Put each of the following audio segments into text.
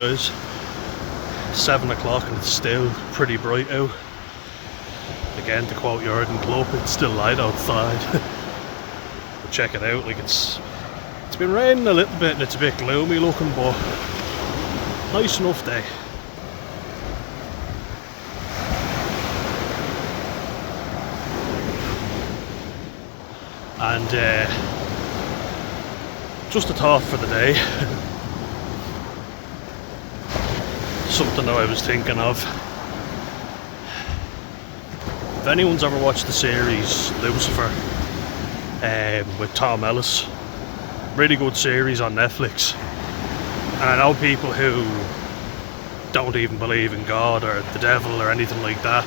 Guys, 7 o'clock and it's still pretty bright out. Again, to quote Jurgen Klopp, it's still light outside. But check it out, like it's been raining a little bit and it's a bit gloomy looking, but nice enough day. And just a thought for the day. Something that I was thinking of. If anyone's ever watched the series Lucifer with Tom Ellis, really good series on Netflix. And I know people who don't even believe in God or the devil or anything like that,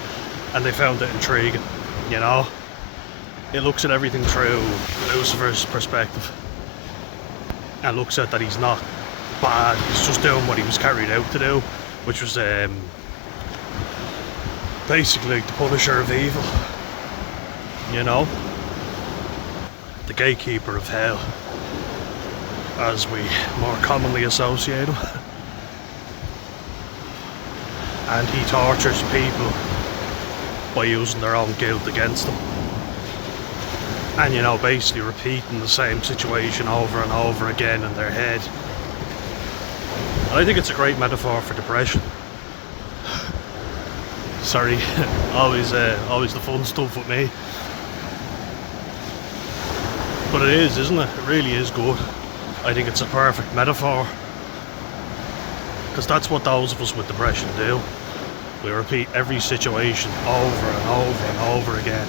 and they found it intriguing, you know. It looks at everything through Lucifer's perspective and looks at that he's not bad, he's just doing what he was carried out to do, which was basically like the punisher of evil, you know, the gatekeeper of hell, as we more commonly associate him. And he tortures people by using their own guilt against them, and, you know, basically repeating the same situation over and over again in their head. And I think it's a great metaphor for depression. Sorry, always the fun stuff with me. But it is, isn't it? It really is good. I think it's a perfect metaphor. Because that's what those of us with depression do. We repeat every situation over and over and over again.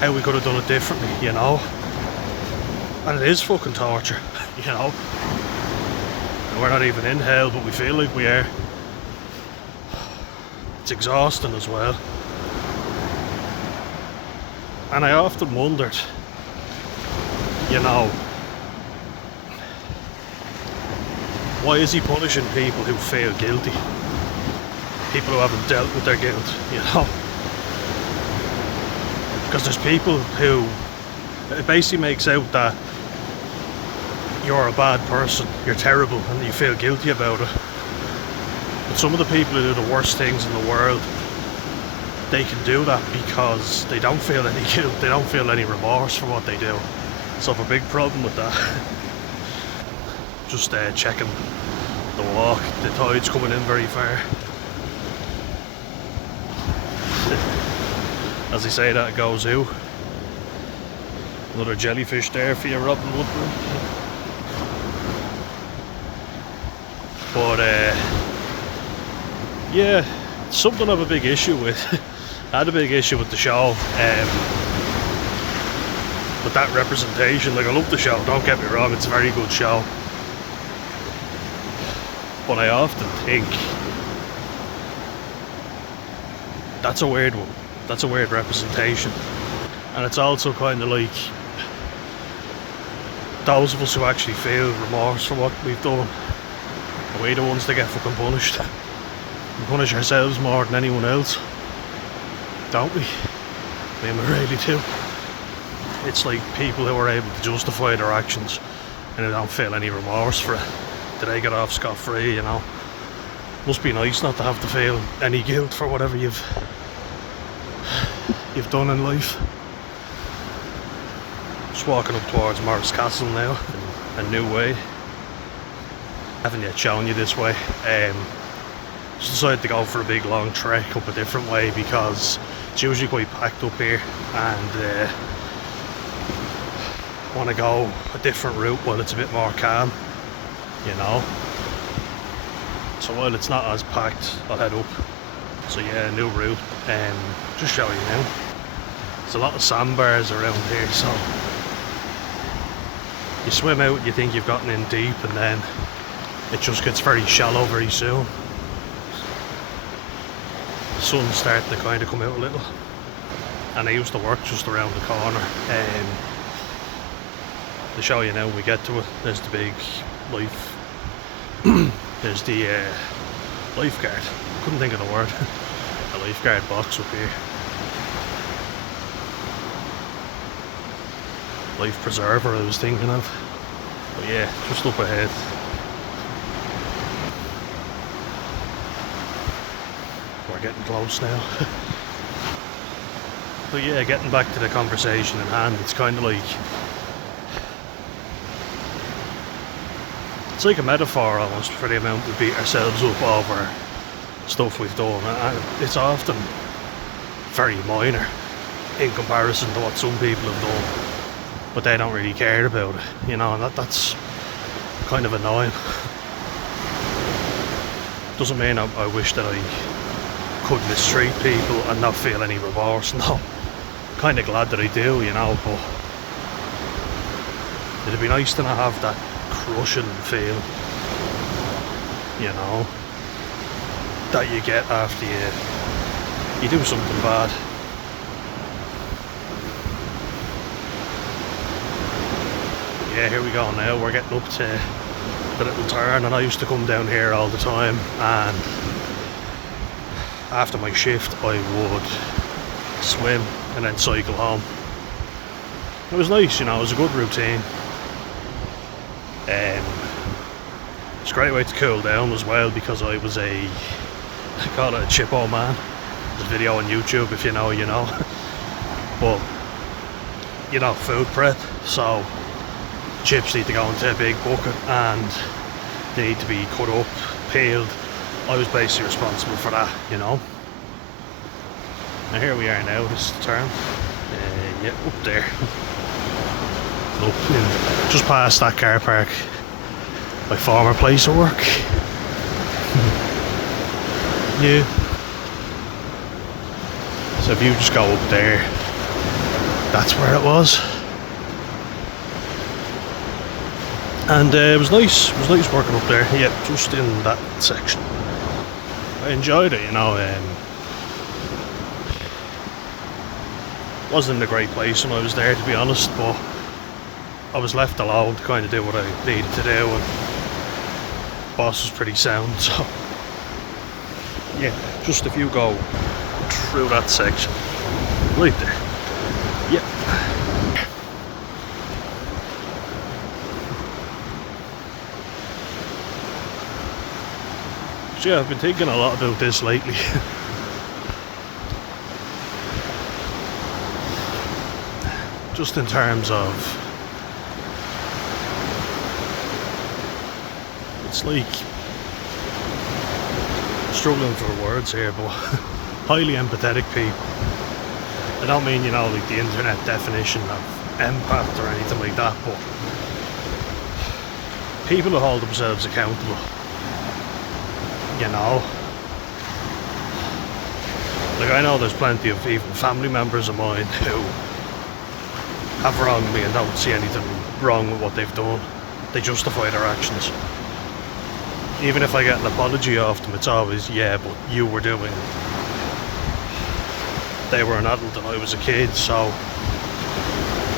How we could have done it differently, you know? And it is fucking torture, you know? And we're not even in hell, but we feel like we are. It's exhausting as well. And I often wondered, you know, why is he punishing people who feel guilty? People who haven't dealt with their guilt, you know? Because there's people who, it basically makes out that you're a bad person, you're terrible, and you feel guilty about it. But some of the people who do the worst things in the world, they can do that because they don't feel any guilt, they don't feel any remorse for what they do. So I have a big problem with that. Just checking the walk, the tide's coming in very far. As they say, that goes who? Another jellyfish there for you, Robin Woodward. But yeah, it's something I have a big issue with. I had a big issue with the show, with that representation. Like, I love the show, don't get me wrong, it's a very good show. But I often think that's a weird one. That's a weird representation. And it's also kind of like those of us who actually feel remorse for what we've done, are we the ones that get fucking punished? We punish ourselves more than anyone else, don't we? I mean, we really do. It's like people who are able to justify their actions and they don't feel any remorse for it. Did they get off scot-free, you know? Must be nice not to have to feel any guilt for whatever you've done in life. Just walking up towards Morris Castle now, a new way. Haven't yet shown you this way. Just decided to go for a big long trek up a different way because it's usually quite packed up here, and want to go a different route while it's a bit more calm, you know. So while it's not as packed, I'll head up. So yeah, new route, just show you now. There's a lot of sandbars around here, so you swim out and you think you've gotten in deep, and then it just gets very shallow very soon. The sun's starting to kind of come out a little, and I used to work just around the corner. To show you now when we get to it, there's the big life. There's the lifeguard. Couldn't think of the word. A lifeguard box up here. Life preserver I was thinking of. But yeah, just up ahead. we're getting close now. But yeah, getting back to the conversation in hand, it's kind of like, it's like a metaphor almost for the amount we beat ourselves up over stuff we've done. And it's often very minor in comparison to what some people have done, but they don't really care about it, you know, and that's kind of annoying. Doesn't mean I wish that I could mistreat people and not feel any remorse. No, kind of glad that I do, you know, but it'd be nice to not have that crushing feel, you know, that you get after you do something bad. Yeah, here we go now, we're getting up to the little turn, and I used to come down here all the time, and after my shift I would swim and then cycle home. It was nice, you know, it was a good routine. It's a great way to cool down as well, because I was I call it a chippo man. There's a video on YouTube, if you know, you know. But, you know, food prep, so chips need to go into a big bucket and they need to be cut up, peeled. I was basically responsible for that, you know. Now here we are now, this is the turn. Yeah, up there. Up in, just past that car park, my former place of work. Yeah. So if you just go up there, that's where it was. And it was nice working up there, yeah, just in that section. I enjoyed it, you know. Wasn't a great place when I was there, to be honest, but I was left alone to kind of do what I needed to do, and boss was pretty sound, so yeah, just if you go through that section, right there, yeah. Yeah, I've been thinking a lot about this lately. Just in terms of, it's like, struggling for words here, but highly empathetic people. I don't mean, you know, like the internet definition of empath or anything like that, but people who hold themselves accountable. You know, like I know there's plenty of even family members of mine who have wronged me and don't see anything wrong with what they've done. They justify their actions. Even if I get an apology off them, it's always, yeah, but you were doing, they were an adult and I was a kid, so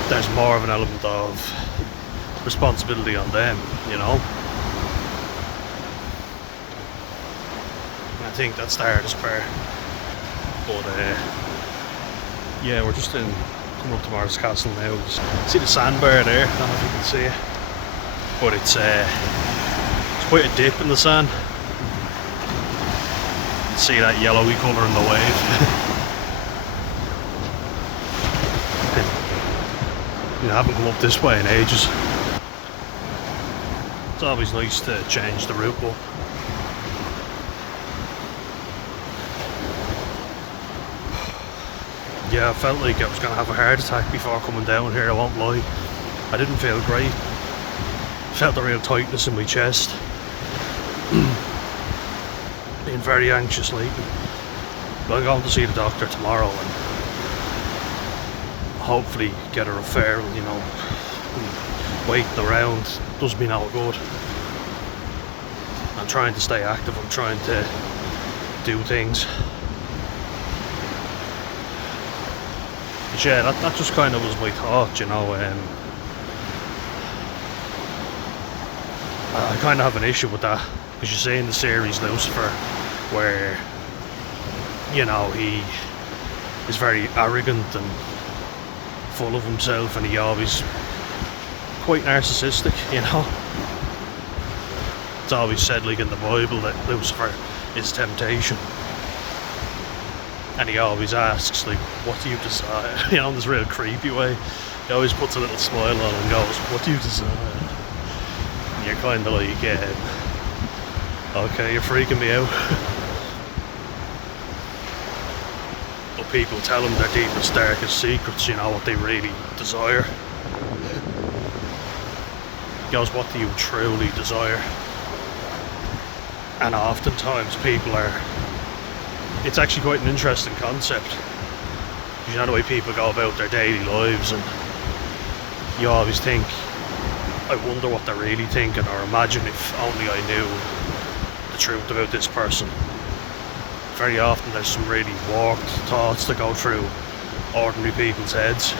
there's more of an element of responsibility on them, you know. I think that's the hardest part. But yeah, we're just coming up to Mars Castle now. See the sandbar there? I don't know if you can see it, but it's quite a dip in the sand. See that yellowy colour in the wave? I haven't come up this way in ages. It's always nice to change the route up. Yeah, I felt like I was going to have a heart attack before coming down here, I won't lie. I didn't feel great. Felt a real tightness in my chest. Being very anxious lately. But I'm going to see the doctor tomorrow and hopefully get a referral, you know. Waiting around does me no good. I'm trying to stay active, I'm trying to do things. But yeah, that just kind of was my thought, you know. I kind of have an issue with that, because you see in the series Lucifer where, you know, he is very arrogant and full of himself, and he always quite narcissistic, you know. It's always said, like in the Bible, that Lucifer is temptation. And he always asks, like, what do you desire? You know, in this real creepy way. He always puts a little smile on and goes, what do you desire? And you're kind of like, okay, you're freaking me out. But people tell him their deepest, darkest secrets, you know, what they really desire. He goes, what do you truly desire? And oftentimes people are, it's actually quite an interesting concept. You know the way people go about their daily lives, and you always think, I wonder what they're really thinking, or imagine if only I knew the truth about this person. Very often there's some really warped thoughts that go through ordinary people's heads.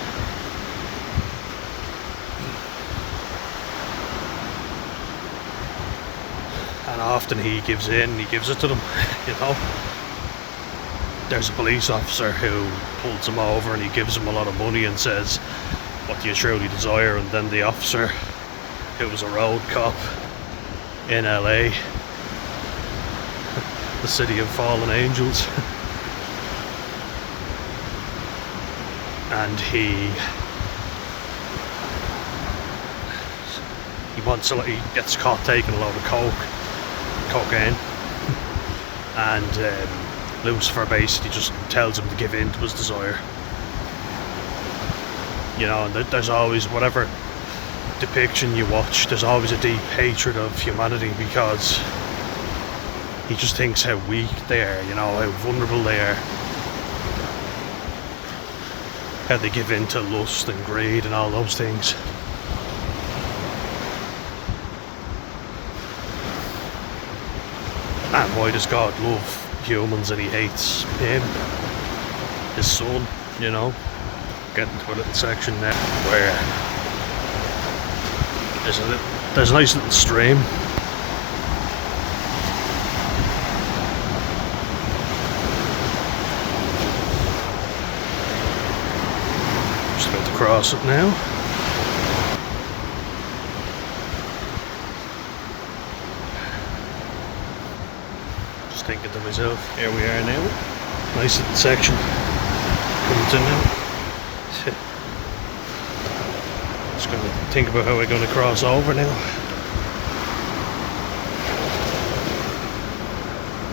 And often he gives in, he gives it to them, you know. There's a police officer who pulls him over and he gives him a lot of money and says, what do you truly desire? And then the officer, who was a road cop in LA, the city of fallen angels, and he gets caught taking a load of cocaine, and Lucifer basically just tells him to give in to his desire. You know, and there's always, whatever depiction you watch, there's always a deep hatred of humanity, because he just thinks how weak they are, you know, how vulnerable they are, how they give in to lust and greed and all those things. And why does God love humans and he hates him, his son, you know? Get into a little section there where there's a nice little stream. Just about to cross it now. Just thinking to myself, here we are now. Nice little section coming to now. Just going to think about how we're going to cross over now.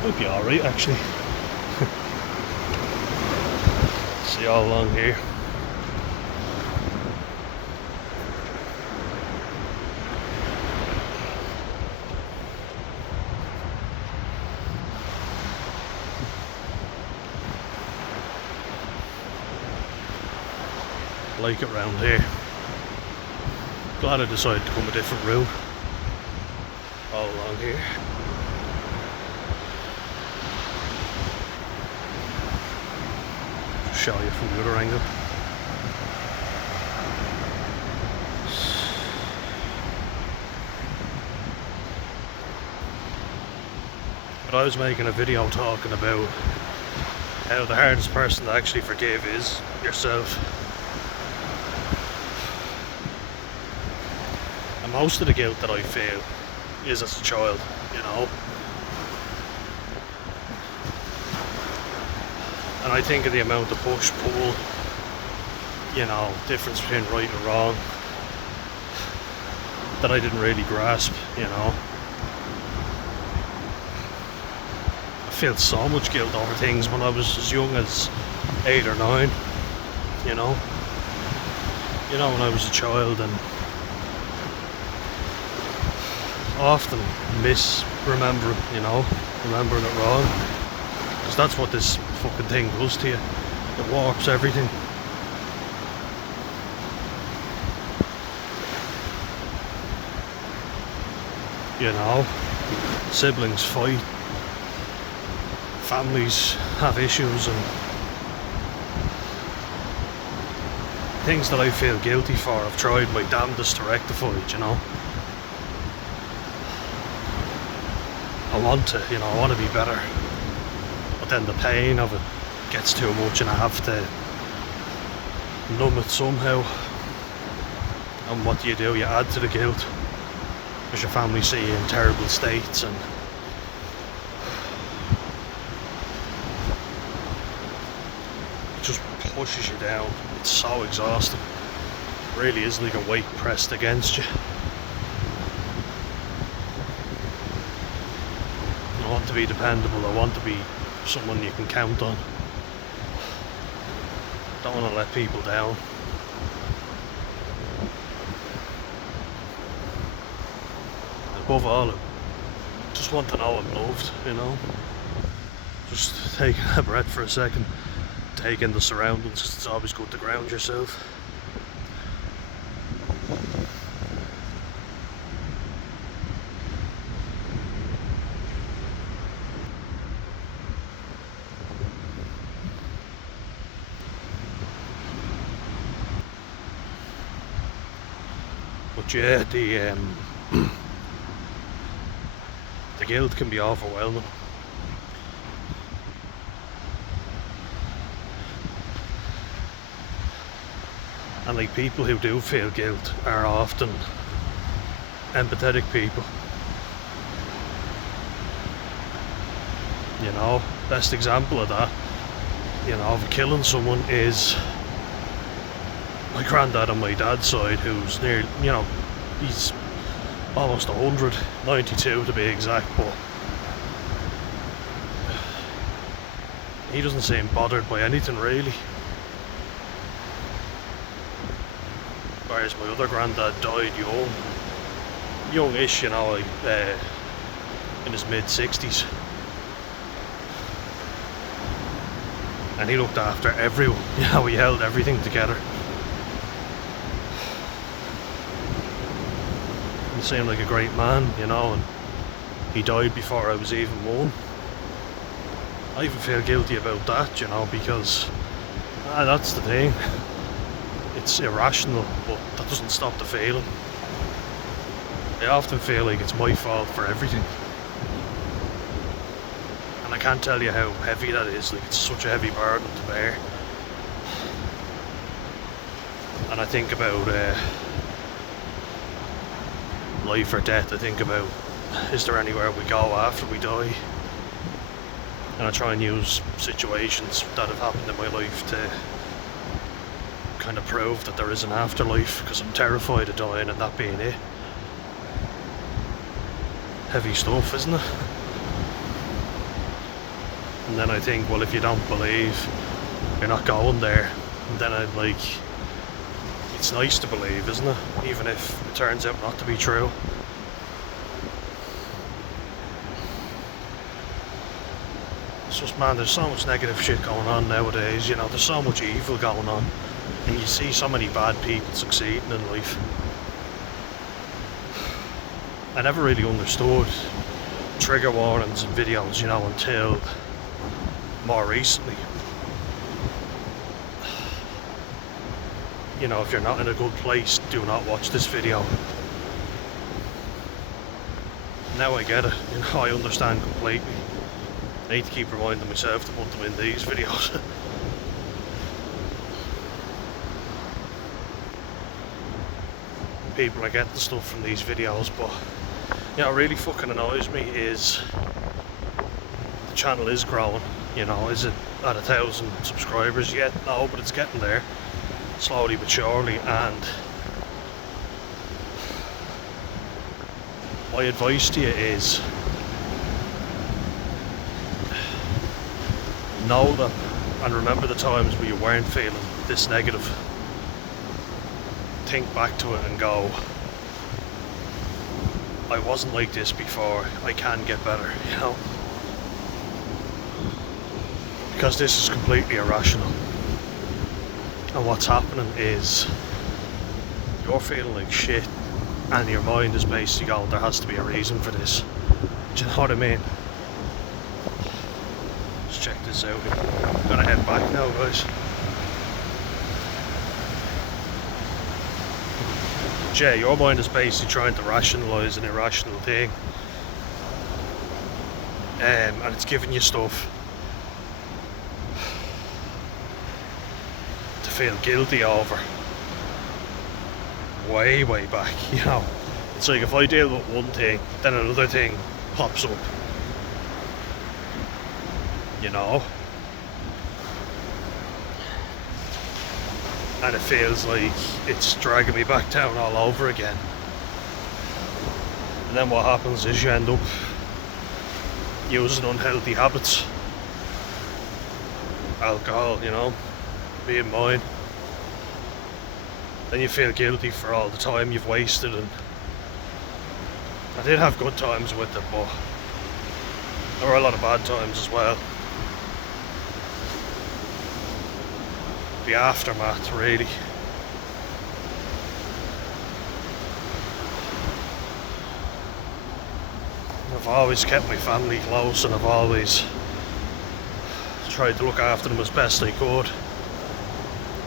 Might be alright actually. See all along here. Like it round here. Glad I decided to come a different route all along here. Show you from the other angle. But I was making a video talking about how the hardest person to actually forgive is yourself. Most of the guilt that I feel is as a child, you know. And I think of the amount of push, pull, you know, difference between right and wrong that I didn't really grasp, you know. I felt so much guilt over things when I was as young as 8 or 9, you know. You know, when I was a child, and often misremembering, you know, remembering it wrong, because that's what this fucking thing does to you. It warps everything. You know, siblings fight, families have issues, and things that I feel guilty for, I've tried my damnedest to rectify, you know. I want to, you know, I want to be better, but then the pain of it gets too much and I have to numb it somehow. And what do? You add to the guilt, because your family see you in terrible states, and just pushes you down. It's so exhausting. It really is like a weight pressed against you. I want to be dependable. I want to be someone you can count on. Don't want to let people down. Above all, I just want to know I'm loved, you know. Just taking a breath for a second, take in the surroundings, 'cause it's always good to ground yourself. But yeah, the guilt can be overwhelming. And like, people who do feel guilt are often empathetic people. You know, best example of that, you know, of killing someone is my granddad on my dad's side, who's near, you know, he's almost 100, 92 to be exact, but he doesn't seem bothered by anything really. Whereas my other granddad died youngish, you know, like in his mid-60s. And he looked after everyone, you know, he held everything together. He seemed like a great man, you know, and he died before I was even born. I even feel guilty about that, you know, because that's the thing. It's irrational, but that doesn't stop the feeling. I often feel like it's my fault for everything. And I can't tell you how heavy that is, like, it's such a heavy burden to bear. And I think about life or death. I think about, is there anywhere we go after we die? And I try and use situations that have happened in my life to kind of prove that there is an afterlife, because I'm terrified of dying and that being it. Heavy stuff, isn't it? And then I think, well, if you don't believe, you're not going there. And then I'm like, it's nice to believe, isn't it? Even if it turns out not to be true. It's just, man, there's so much negative shit going on nowadays, you know, there's so much evil going on. And you see so many bad people succeeding in life. I never really understood trigger warnings in videos, you know, until more recently. You know, if you're not in a good place, do not watch this video. Now I get it, you know, I understand completely. I need to keep reminding myself to put them in these videos. People are getting stuff from these videos, but you know, what really fucking annoys me is the channel is growing. You know, is it at 1,000 subscribers yet? No, but it's getting there, slowly but surely. And my advice to you is, know that, and remember the times where you weren't feeling this negative. Think back to it and go, I wasn't like this before, I can get better, you know? Because this is completely irrational. And what's happening is, you're feeling like shit, and your mind is basically going, there has to be a reason for this. Do you know what I mean? Let's check this out. I'm gonna head back now, guys. Yeah, your mind is basically trying to rationalise an irrational thing, and it's giving you stuff to feel guilty over way back, you know. It's like, if I deal with one thing, then another thing pops up, you know. and it feels like it's dragging me back down all over again. And then what happens is you end up using unhealthy habits, alcohol, you know, being mine. Then you feel guilty for all the time you've wasted, and I did have good times with it, but there were a lot of bad times as well. The aftermath, really. I've always kept my family close, and I've always tried to look after them as best I could,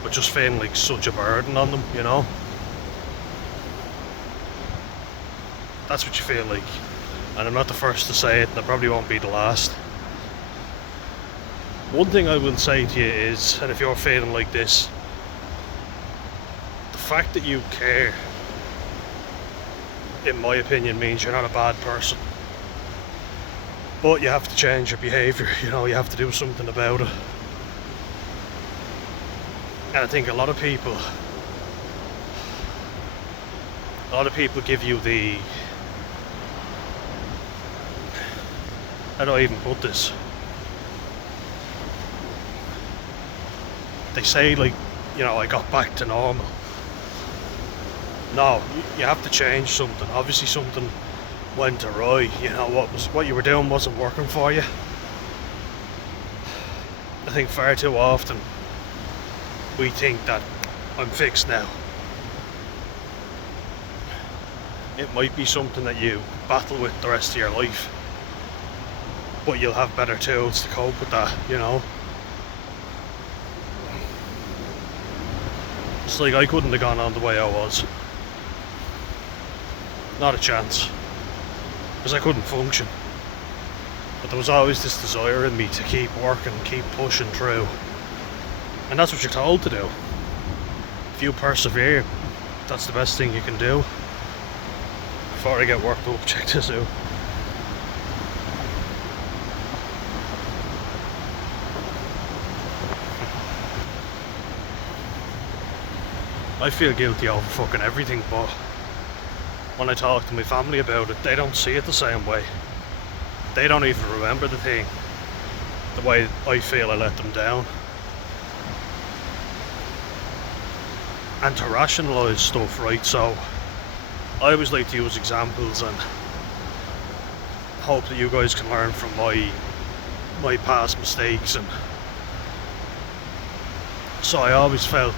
but just feeling like such a burden on them, you know. That's what you feel like, and I'm not the first to say it, and I probably won't be the last. One thing I will say to you is, and if you're feeling like this, the fact that you care, in my opinion, means you're not a bad person. But you have to change your behaviour, you know, you have to do something about it. And I think a lot of people give you the, how do I even put this? They say, like, you know, I got back to normal. No, you have to change something. Obviously something went awry, you know, what you were doing wasn't working for you. I think far too often we think that I'm fixed now. It might be something that you battle with the rest of your life, but you'll have better tools to cope with that, you know. It's like I couldn't have gone on the way I was. Not a chance. Because I couldn't function. But there was always this desire in me to keep working, keep pushing through. And that's what you're told to do. If you persevere, that's the best thing you can do. Before I get worked up, check this out. I feel guilty over fucking everything, but when I talk to my family about it, they don't see it the same way. They don't even remember the thing, the way I feel I let them down. And to rationalise stuff, right, so I always like to use examples and hope that you guys can learn from my past mistakes. And so I always felt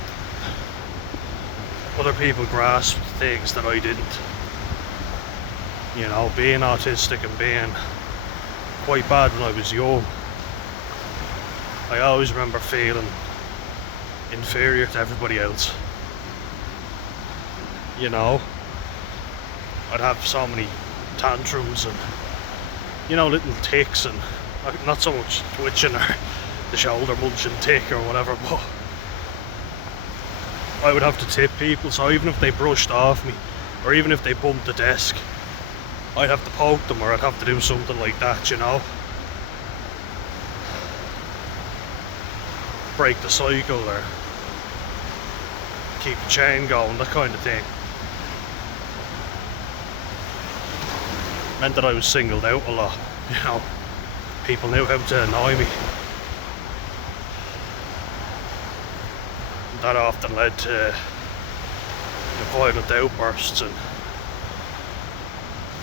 other people grasped things that I didn't. You know, being autistic and being quite bad when I was young, I always remember feeling inferior to everybody else. You know, I'd have so many tantrums and, you know, little tics, and not so much twitching or the shoulder munching tick or whatever, but I would have to tip people, so even if they brushed off me, or even if they bumped the desk, I'd have to poke them, or I'd have to do something like that, you know. Break the cycle, or keep the chain going, that kind of thing. Meant that I was singled out a lot, you know. People knew how to annoy me. That often led to violent outbursts, and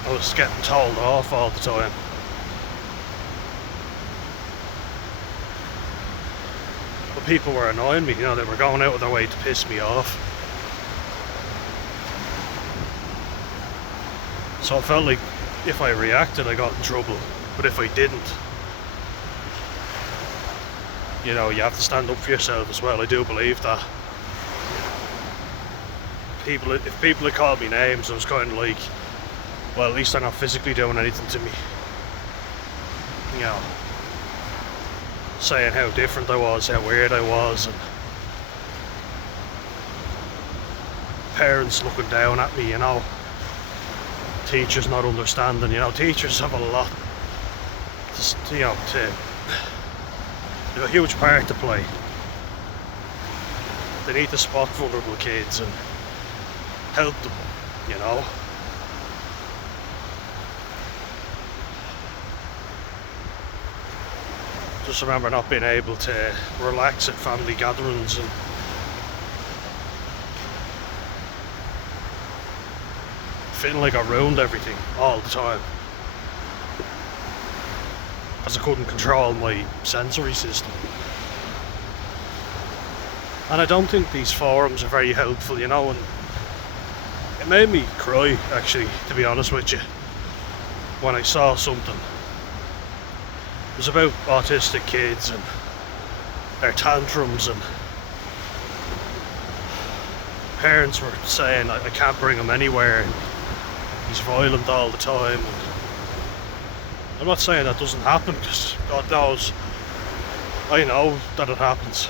I was getting told off all the time. But people were annoying me, you know, they were going out of their way to piss me off. So I felt like if I reacted, I got in trouble, but if I didn't, you know, you have to stand up for yourself as well. I do believe that. If people had called me names, I was kind of like, well, at least they're not physically doing anything to me. You know, saying how different I was, how weird I was, and parents looking down at me, you know. Teachers not understanding, you know. Teachers have a lot, you know, to a huge part to play. They need to spot vulnerable kids and help them, you know. Just remember not being able to relax at family gatherings and feeling like I ruined everything all the time, because I couldn't control my sensory system. And I don't think these forums are very helpful, you know, and it made me cry, actually, to be honest with you, when I saw something. It was about autistic kids and their tantrums, and parents were saying I can't bring him anywhere, and he's violent all the time. And I'm not saying that doesn't happen, because God knows I know that it happens.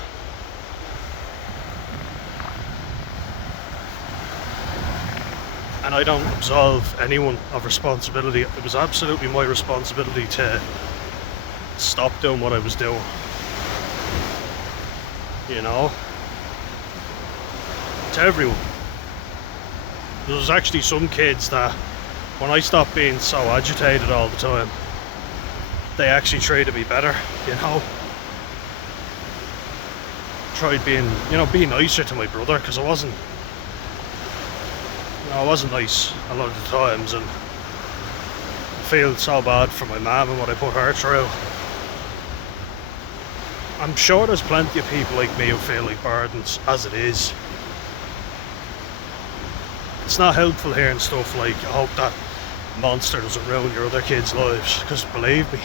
And I don't absolve anyone of responsibility. It was absolutely my responsibility to stop doing what I was doing, you know, to everyone. There was actually some kids that, when I stopped being so agitated all the time, they actually treated me better, you know. Tried being, you know, being nicer to my brother, because I wasn't nice a lot of the times, and I feel so bad for my mum and what I put her through. I'm sure there's plenty of people like me who feel like burdens as it is. It's not helpful hearing stuff like, I hope that monster doesn't ruin your other kids' lives, because believe me,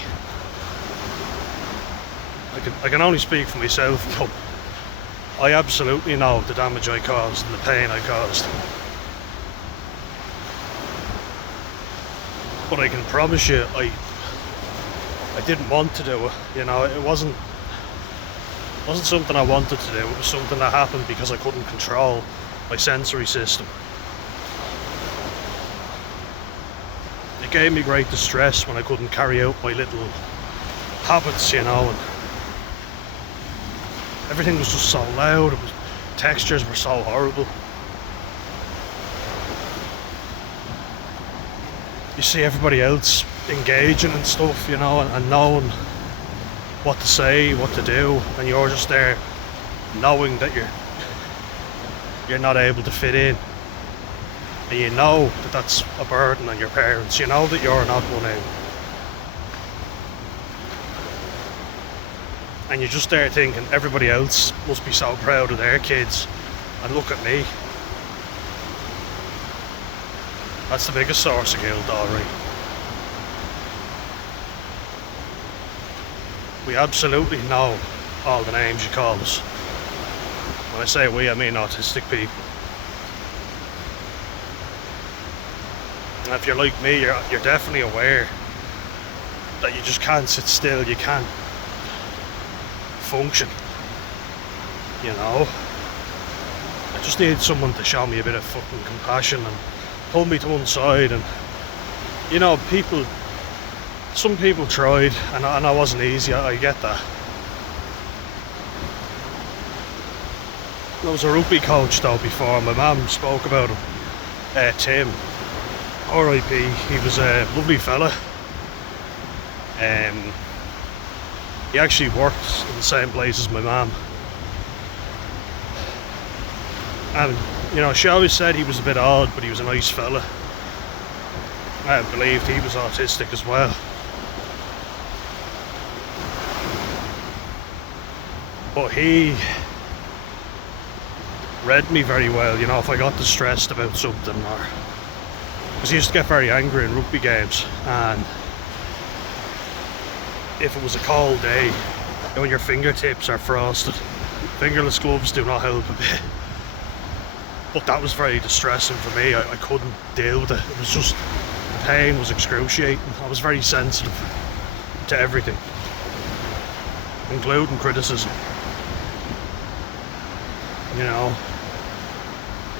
I can only speak for myself, but I absolutely know the damage I caused and the pain I caused. But I can promise you, I didn't want to do it, you know. It wasn't something I wanted to do. It was something that happened because I couldn't control my sensory system. It gave me great distress when I couldn't carry out my little habits, you know, and everything was just so loud. Textures were so horrible. You see everybody else engaging and stuff, you know, and knowing what to say, what to do, and you're just there knowing that you're not able to fit in, and you know that that's a burden on your parents. You know that you're not one in, and you're just there thinking everybody else must be so proud of their kids, and look at me. That's the biggest source of guilt, alright. We absolutely know all the names you call us. When I say we, I mean autistic people. And if you're like me, you're definitely aware that you just can't sit still, you can't function, you know. I just need someone to show me a bit of fucking compassion and pull me to one side. And you know, some people tried, and I wasn't easy, I get that. I was a rugby coach though before. My mum spoke about him, Tim, R.I.P. He was a lovely fella. He actually worked in the same place as my mum, and you know, she always said he was a bit odd, but he was a nice fella. I believed he was autistic as well. But he read me very well, you know, if I got distressed about something, or because he used to get very angry in rugby games, and if it was a cold day, you know, when your fingertips are frosted, fingerless gloves do not help a bit. But that was very distressing for me. I couldn't deal with it. It was just, the pain was excruciating. I was very sensitive to everything, including criticism. You know,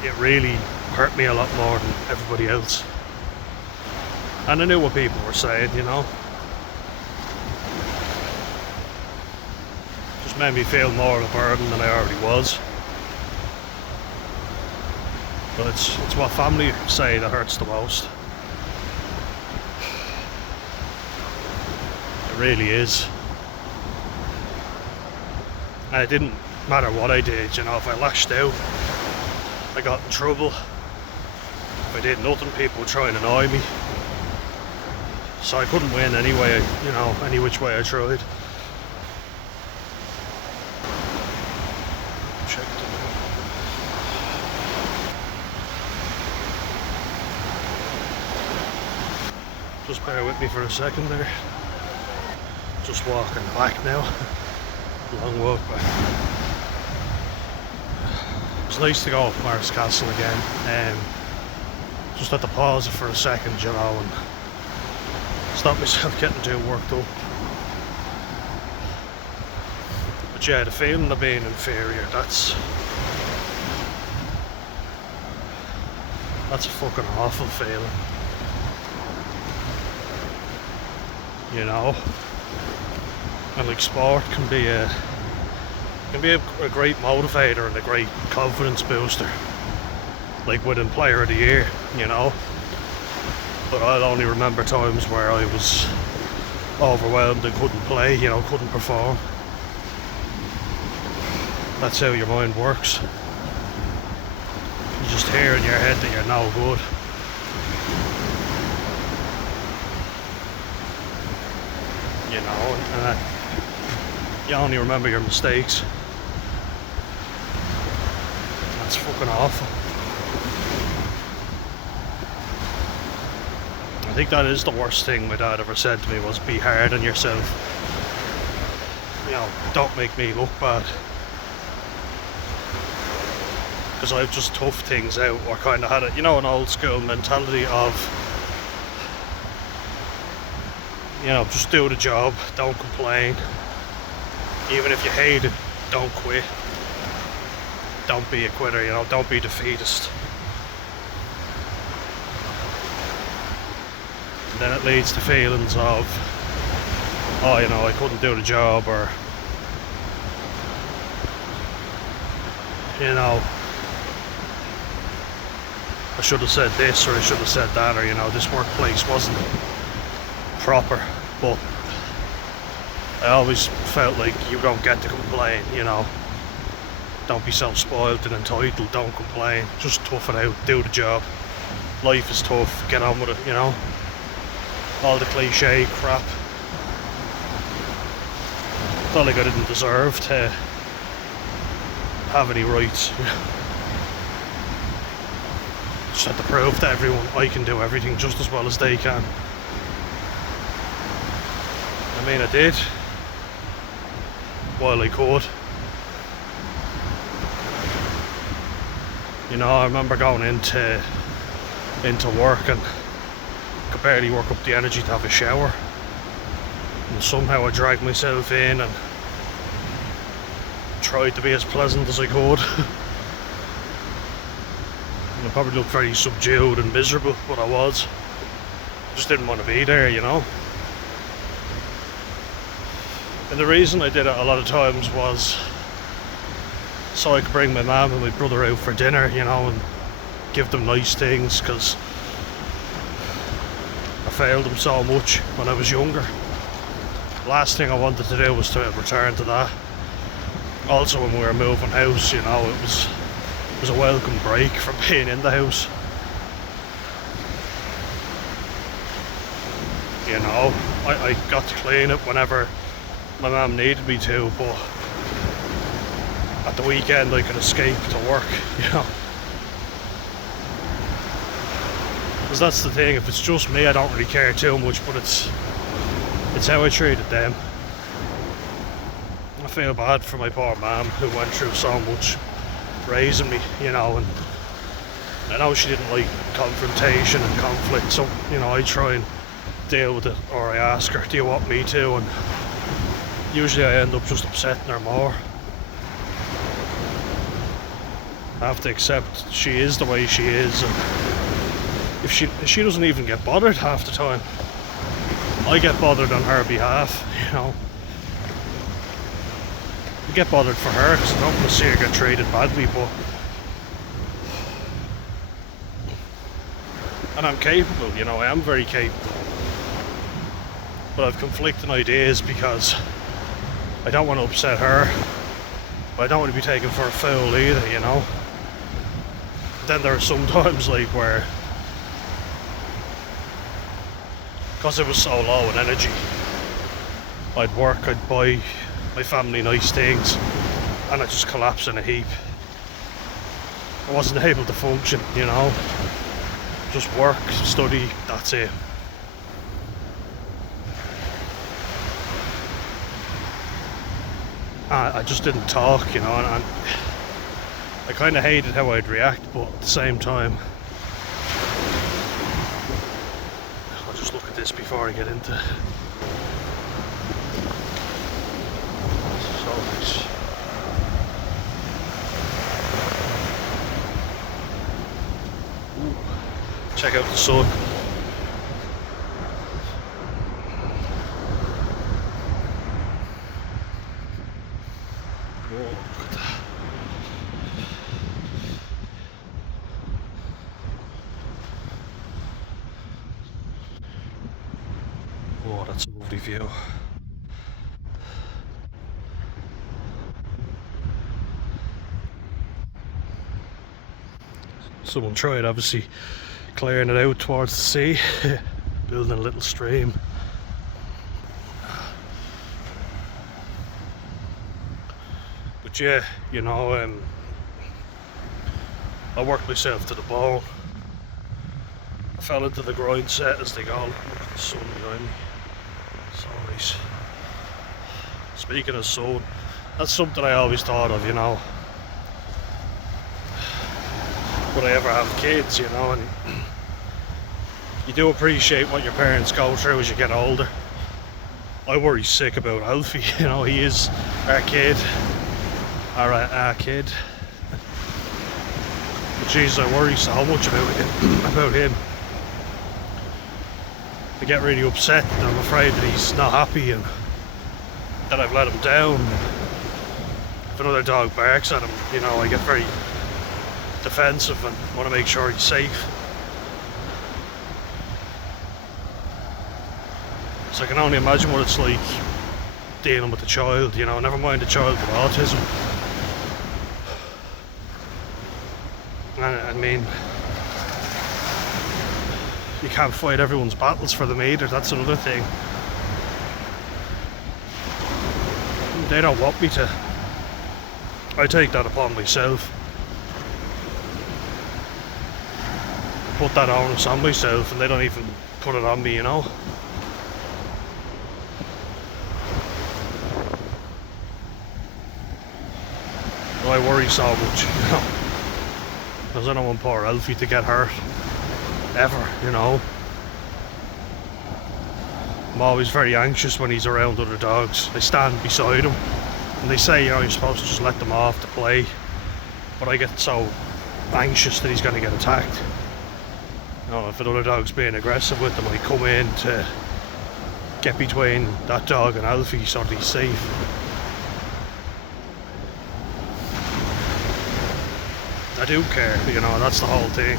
it really hurt me a lot more than everybody else. And I knew what people were saying, you know. Just made me feel more of a burden than I already was. But it's what family say that hurts the most. It really is. And it didn't matter what I did, you know, if I lashed out, I got in trouble. If I did nothing, people would try and annoy me. So I couldn't win anyway, you know, any which way I tried. Just bear with me for a second there. Just walking back now. Long walk back. It's nice to go up Mark's Castle again. Just had to pause it for a second, you know, and stop myself getting too worked up. But yeah, the feeling of being inferior, that's a fucking awful feeling. You know? And like sport can be a great motivator and a great confidence booster. Like winning player of the year, you know? But I'll only remember times where I was overwhelmed and couldn't play, you know, couldn't perform. That's how your mind works. You just hear in your head that you're no good. You know, and you only remember your mistakes. That's fucking awful. I think that is the worst thing my dad ever said to me, was be hard on yourself. You know, don't make me look bad. Because I've just toughed things out, or kind of had it, you know, an old school mentality of, you know, just do the job, don't complain. Even if you hate it, don't quit. Don't be a quitter, you know, don't be defeatist. And then it leads to feelings of, oh, you know, I couldn't do the job, or, you know, I should have said this, or I should have said that, or, you know, this workplace wasn't proper. But I always felt like you don't get to complain, you know. Don't be self-spoiled and entitled, don't complain. Just tough it out, do the job. Life is tough, get on with it, you know. All the cliche crap. Felt like I didn't deserve to have any rights. Just had to prove to everyone I can do everything just as well as they can. I mean, I did, while I could. You know, I remember going into work and could barely work up the energy to have a shower. And somehow I dragged myself in and tried to be as pleasant as I could. And I probably looked very subdued and miserable, but I was. I just didn't want to be there, you know. And the reason I did it a lot of times was so I could bring my mum and my brother out for dinner, you know, and give them nice things, because I failed them so much when I was younger. Last thing I wanted to do was to return to that. Also, when we were moving house, you know, it was a welcome break from being in the house. You know, I got to clean it whenever my mum needed me to, but at the weekend I could escape to work, you know. Because that's the thing, if it's just me I don't really care too much, but it's how I treated them. I feel bad for my poor mum who went through so much raising me, you know, and I know she didn't like confrontation and conflict, so, you know, I try and deal with it, or I ask her, do you want me to? And usually I end up just upsetting her more. I have to accept she is the way she is, and if she doesn't even get bothered half the time, I get bothered on her behalf, you know. I get bothered for her because I don't want to see her get treated badly, but And I'm capable, you know, I am very capable. But I've conflicting ideas because I don't want to upset her, but I don't want to be taken for a fool either, you know. Then there are some times like where, because it was so low in energy, I'd work, I'd buy my family nice things, and I'd just collapse in a heap. I wasn't able to function, you know. Just work, study, that's it. I just didn't talk, you know, and I kind of hated how I'd react, but at the same time, I'll just look at this before I get into it. So nice. Ooh. Check out the sun. Whoa, look at that. Oh, that's a lovely view. Someone tried obviously clearing it out towards the sea, building a little stream. But yeah, you know, I worked myself to the bone. I fell into the grind set, as they go. Look at the sun behind me. So nice. Speaking of sun, that's something I always thought of, you know. Would I ever have kids, you know, and you do appreciate what your parents go through as you get older. I worry sick about Alfie, you know, he is our kid. Our kid. But jeez, I worry so much about him. I get really upset and I'm afraid that he's not happy and that I've let him down. If another dog barks at him, you know, I get very defensive and want to make sure he's safe. So I can only imagine what it's like dealing with a child, you know, never mind a child with autism. I mean, you can't fight everyone's battles for them either, that's another thing. They don't want me to. I take that upon myself. I put that onus on myself and they don't even put it on me, you know. I worry so much, you know, because I don't want poor Alfie to get hurt, ever, you know. I'm always very anxious when he's around other dogs. I stand beside him and they say, you know, you're supposed to just let them off to play, but I get so anxious that he's going to get attacked. You know, if another dog's being aggressive with him, I come in to get between that dog and Alfie so that he's safe. I do care, you know, that's the whole thing.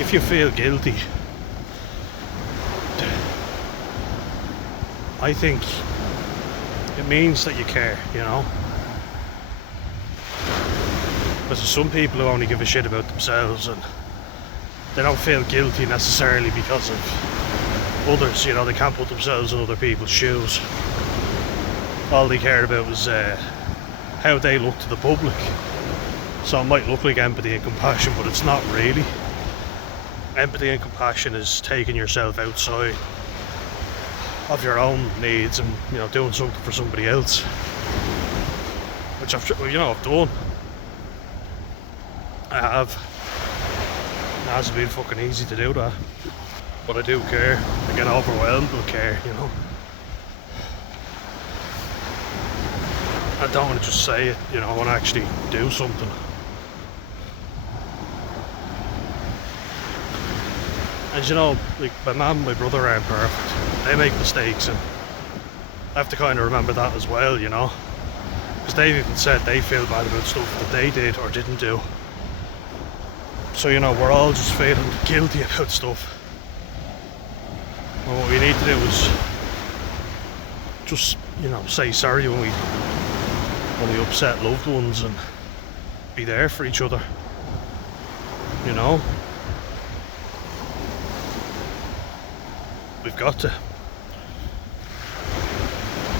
If you feel guilty, I think it means that you care, you know. Because there's some people who only give a shit about themselves and they don't feel guilty necessarily because of others, you know, they can't put themselves in other people's shoes. All they care about is how they look to the public. So it might look like empathy and compassion, but it's not really. Empathy and compassion is taking yourself outside of your own needs and, you know, doing something for somebody else, which I've done. I have. It hasn't been fucking easy to do that, but I do care. I get overwhelmed with care, you know. I don't want to just say it, you know, I want to actually do something. And you know, like, my mum and my brother aren't perfect. They make mistakes and I have to kind of remember that as well, you know. Because they've even said they feel bad about stuff that they did or didn't do. So, you know, we're all just feeling guilty about stuff. And what we need to do is just, you know, say sorry when we upset loved ones and be there for each other. You know? We've got to.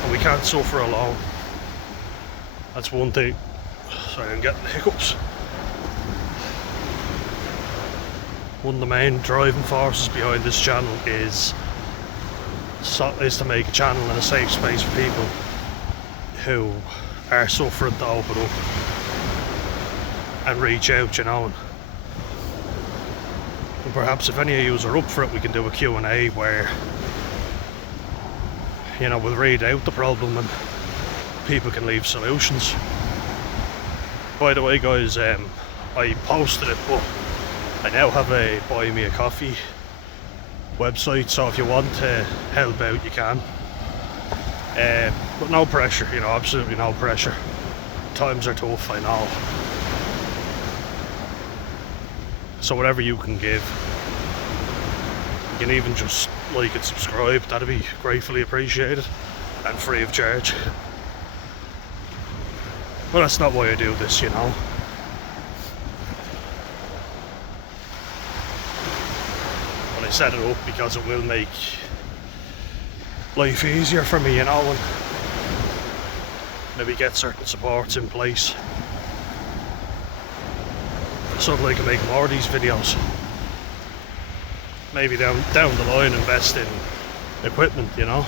And we can't suffer alone. That's one thing. Sorry, I'm getting the hiccups. One of the main driving forces behind this channel is to make a channel and a safe space for people who are suffering to open up and reach out, you know. And perhaps if any of you are up for it, we can do a Q&A where, you know, we'll read out the problem and people can leave solutions. By the way, guys, I posted it, but I now have a Buy Me a Coffee website, so if you want to help out, you can. But no pressure, you know, absolutely no pressure. Times are tough, I know. So whatever you can give, you can even just like and subscribe, that'd be gratefully appreciated and free of charge. But that's not why I do this, you know. But I set it up because it will make life easier for me, you know, and maybe get certain supports in place so that I can make more of these videos. Maybe down the line invest in equipment, you know.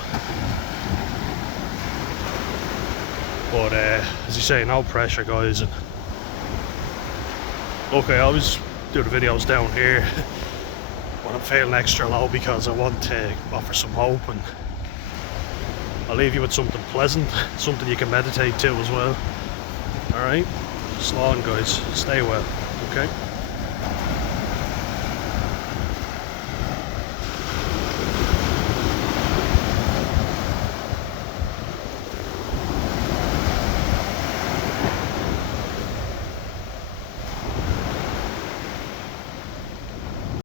But as you say, no pressure, guys. And look, I always do the videos down here when I'm feeling extra low because I want to offer some hope, and I'll leave you with something pleasant, something you can meditate to as well. Alright, so long, guys, stay well, okay?